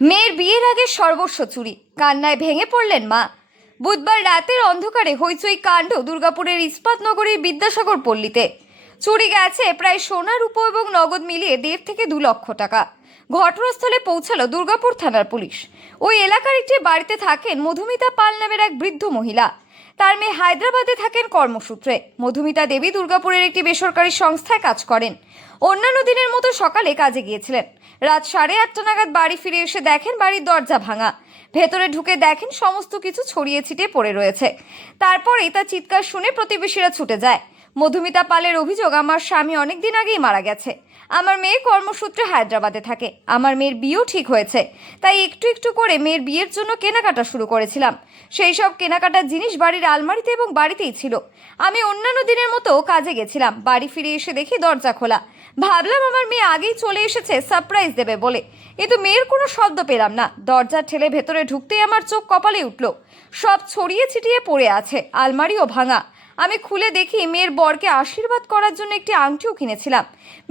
মেয়ের বিয়ের আগে সর্বস্ব চুরি। কান্নায় ভেঙে পড়লেন মা। বুধবার রাতের অন্ধকারে হইচই কাণ্ড দুর্গাপুরের ইস্পাতনগরীর বিদ্যাসাগর পল্লীতে। চুরি গেছে প্রায় সোনা, রূপ এবং নগদ মিলিয়ে দেড় থেকে দু লক্ষ টাকা। ঘটনাস্থলে পৌঁছালো দুর্গাপুর থানার পুলিশ। ওই এলাকার একটি বাড়িতে থাকেন মধুমিতা পাল নামের এক বৃদ্ধ মহিলা। তার মেয়ে হায়দ্রাবাদে থাকেন কর্মসূত্রে। মধুমিতা দেবী দুর্গাপুরের একটি বেসরকারি সংস্থায় কাজ করেন। অন্যান্য দিনের মতো সকালে কাজে গিয়েছিলেন। রাত সাড়ে আটটা নাগাদ বাড়ি ফিরে এসে দেখেন বাড়ির দরজা ভাঙা। ভেতরে ঢুকে দেখেন সমস্ত কিছু ছড়িয়ে ছিটিয়ে পড়ে রয়েছে। তারপরেই তার চিৎকার শুনে প্রতিবেশীরা ছুটে যায়। মধুমিতা পালের অভিযোগ, আমার স্বামী অনেকদিন আগেই মারা গেছে। আমার মেয়ে কর্মসূত্রে হায়দ্রাবাদে থাকে। আমার মেয়ের বিয়েও ঠিক হয়েছে। তাই একটু একটু করে মেয়ের বিয়ের জন্য কেনাকাটা শুরু করেছিলাম। সেই সব কেনাকাটার জিনিস বাড়ির আলমারিতে এবং বাড়িতেই ছিল। আমি অন্যান্য দিনের মতো কাজে গেছিলাম। বাড়ি ফিরে এসে দেখি দরজা খোলা। ভাবলাম আমার মেয়ে আগেই চলে এসেছে, সারপ্রাইজ দেবে বলে। কিন্তু মেয়ের কোনো শব্দ পেলাম না। দরজা ঠেলে ভেতরে ঢুকতেই আমার চোখ কপালে উঠল। সব ছড়িয়ে ছিটিয়ে পড়ে আছে। আলমারিও ভাঙা। আমি খুলে দেখি মেয়ের বরকে আশীর্বাদ করার জন্য একটি আংটিও কিনেছিলাম।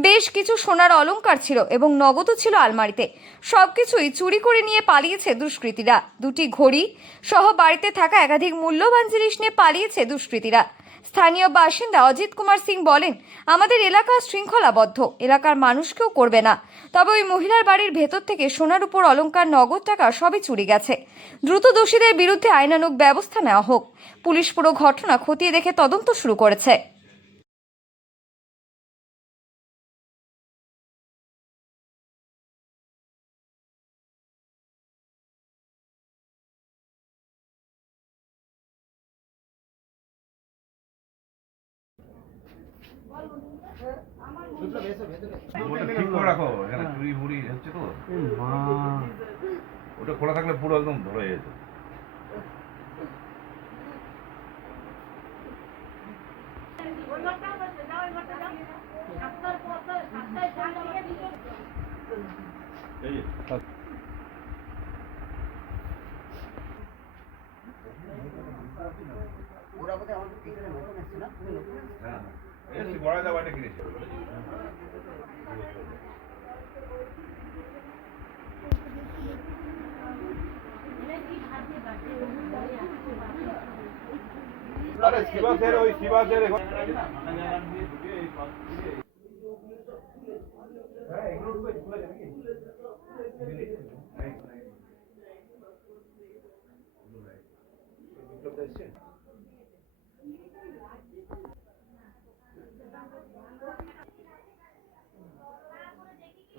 বেশ কিছু সোনার অলঙ্কার ছিল এবং নগদও ছিল আলমারিতে। সব কিছুই চুরি করে নিয়ে পালিয়েছে দুষ্কৃতীরা। দুটি ঘড়ি সহ বাড়িতে থাকা একাধিক মূল্যবান জিনিস নিয়ে পালিয়েছে দুষ্কৃতীরা। স্থানীয় বাসিন্দা অজিত কুমার সিং বলেন, আমাদের এলাকা শৃঙ্খলাবদ্ধ, এলাকার মানুষ কেউ করবে না। তবে ওই মহিলার বাড়ির ভেতর থেকে সোনার উপর অলঙ্কার নগদ টাকা সবই চুরি গেছে। দ্রুত দোষীদের বিরুদ্ধে আইনানুগ ব্যবস্থা নেওয়া হোক। পুলিশ পুরো ঘটনা খতিয়ে দেখে তদন্ত শুরু করেছে। ঠিক করে রাখো এখানে চুরি ফুরি হচ্ছে তো। ওটা খোলা থাকলে পুরো একদম ধরে যেত এই যে, হ্যাঁ এই তুই বড়াই দা বাড়িটা কিনেছিস আরে শিবাসের ওই শিবাসের এখন তোমার মেয়ে পিকনিক দিতে আছে হ্যাঁ, আমার এমনি কোনো বাউন্ডারি আমি বেরিয়ে এসেছি বাইরে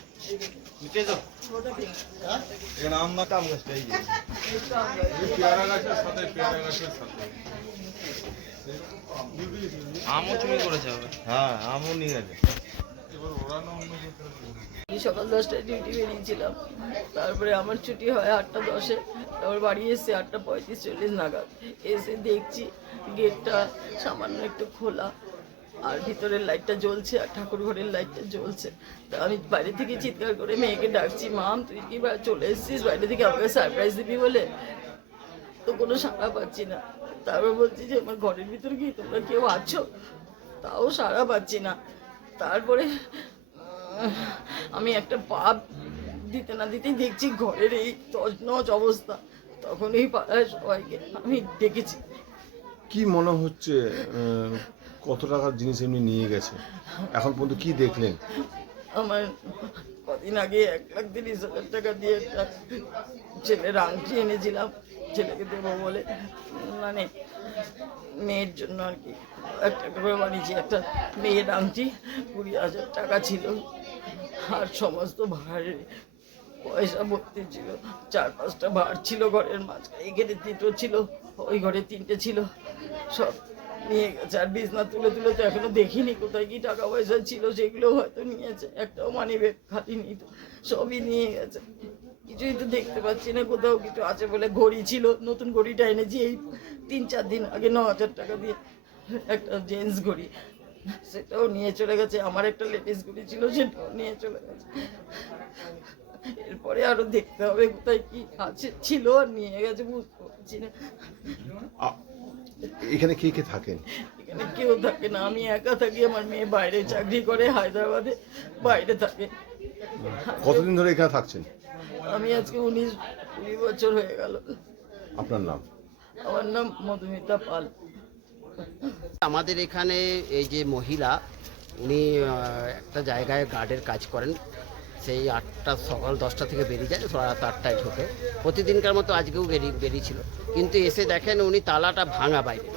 আমও চুরি করেছে হ্যাঁ আমও নিয়ে গেছে। আমি সকাল দশটায় ডিউটি বেরিয়েছিলাম। তারপরে আমার ছুটি হয় আটটা দশে। তারপর বাড়ি এসে আটটা পঁয়ত্রিশ চল্লিশ নাগাদ। এসে দেখছি গেটটা সামান্য একটু খোলা। আর ভিতরের লাইটটা জ্বলছে আর ঠাকুর ঘরের লাইটটা জ্বলছে। তা আমি বাইরে থেকে চিৎকার করে মেয়েকে ডাকছি, মাম, তুই কি চলে এসেছিস? বাইরে থেকে আমাকে সারপ্রাইজ দিবি বলে? তো কোনো সাড়া পাচ্ছি না। তারপর বলছি যে আমার ঘরের ভিতরে কি তোমরা কেউ আছো? তাও সাড়া পাচ্ছি না। তারপরে আমি একটা পাপ দিতে না দিতেই দেখছি ঘরের এই তছনছ অবস্থা। তখন এই পাড়ায় সবাইকে আমি ডেকেছি। কি মনে হচ্ছে কত টাকার জিনিস এমনি নিয়ে গেছে? এখন পর্যন্ত কি দেখলেন? আমার কদিন আগে এক লাখ তিরিশ হাজার টাকা দিয়ে একটা ছেলের আংটি এনেছিলাম। ছেলেকে দেবো বলে মানে মেয়ের জন্য আর কি। একটা করে বানিয়েছি, একটা মেয়ের আংটি, কুড়ি হাজার টাকা ছিল। আর সমস্ত ভাড়ের পয়সা ভর্তি ছিল। চার পাঁচটা ভাড় ছিল ঘরের মাঝখানে এখানে তিনটো ছিল, ওই ঘরে তিনটে ছিল। সব নিয়ে গেছে। আর বিছনা তুলে তুলে তো এখনও দেখিনি কোথায় কি টাকা পয়সা ছিল, সেগুলো হয়তো নিয়েছে, একটাও মানি ব্যাগ খালি নিত সবই নিয়ে গেছে। কিছুই তো দেখতে পাচ্ছি না, কোথাও কিছু আছে বলে ঘড়ি ছিল, নতুন ঘড়িটা এনেছি এই তিন চার দিন আগে ন হাজার টাকা দিয়ে একটা জেন্টস ঘড়ি, সেটাও নিয়ে চলে গেছে। আমার একটা লেডিস ঘড়ি ছিল, সেটাও নিয়ে চলে গেছে। এরপরে আরও দেখতে হবে কোথায় কি আছে, ছিল আর নিয়ে গেছে, বুঝতে পারছি না। এখানে কে কে থাকেন? এখানে কেউ থাকে না আমি একা থাকি আমার মেয়ে বাইরে চাকরি করে হায়দ্রাবাদে বাইরে থাকে। কতদিন ধরে এখানে থাকছেন? আমি আজকে উনিশ কুড়ি বছর হয়ে গেল। আপনার নাম? আমার নাম মধুমিতা পাল। আমাদের এখানে এই যে মহিলা উনি একটা জায়গায় গার্ডের কাজ করেন। সেই আটটা সকাল দশটা থেকে বেরিয়ে যায় রাত আটটায় ঢোকে। প্রতিদিনকার মতো আজকেও বেরিয়ে বেরিয়েছিল। কিন্তু এসে দেখেন উনি তালাটা ভাঙা বাইরে।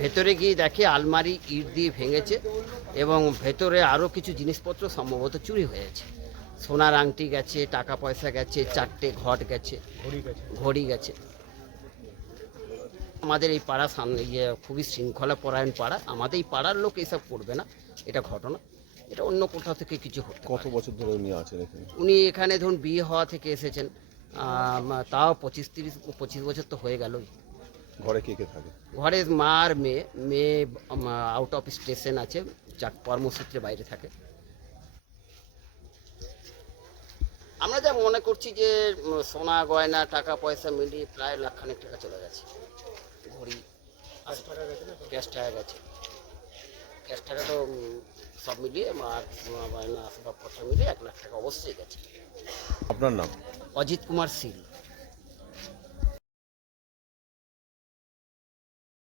ভেতরে গিয়ে দেখে আলমারি ইট দিয়ে ভেঙেছে এবং ভেতরে আরও কিছু জিনিসপত্র সম্ভবত চুরি হয়েছে সোনার আংটি গেছে টাকা পয়সা গেছে চারটে ঘট গেছে ঘড়ি গেছে। আমাদের এই পাড়া সামনে ইয়ে খুবই শৃঙ্খলা পরায়ণ পাড়া। আমাদের এই পাড়ার লোক এসব করবে না এটা ঘটনা। এটা অন্য কোথাও থেকে কিছু হতে কত বছর ধরে উনি আছেন এখানে? উনি এখানে ধরুন বিয়ে হওয়া থেকে এসেছেন তাও পঁচিশ তিরিশ পঁচিশ বছর তো হয়ে গেলই। ঘরে কে কে থাকে? ঘরে মা আর মেয়ে মেয়ে আউট অফ স্টেশন আছে যা কর্মসূত্রে বাইরে থাকে। আমরা যা মনে করছি যে সোনা গয়না টাকা পয়সা মিলিয়ে প্রায় লাখখানেক টাকা চলে গেছে। ঘড়ি ক্যাশ টাকা গেছে ক্যাশ টাকা তো সব মিলিয়ে মার বায়না আসবাবপত্র মিলিয়ে এক লাখ টাকা অবশ্যই গেছে আপনার নাম অজিত কুমার শীল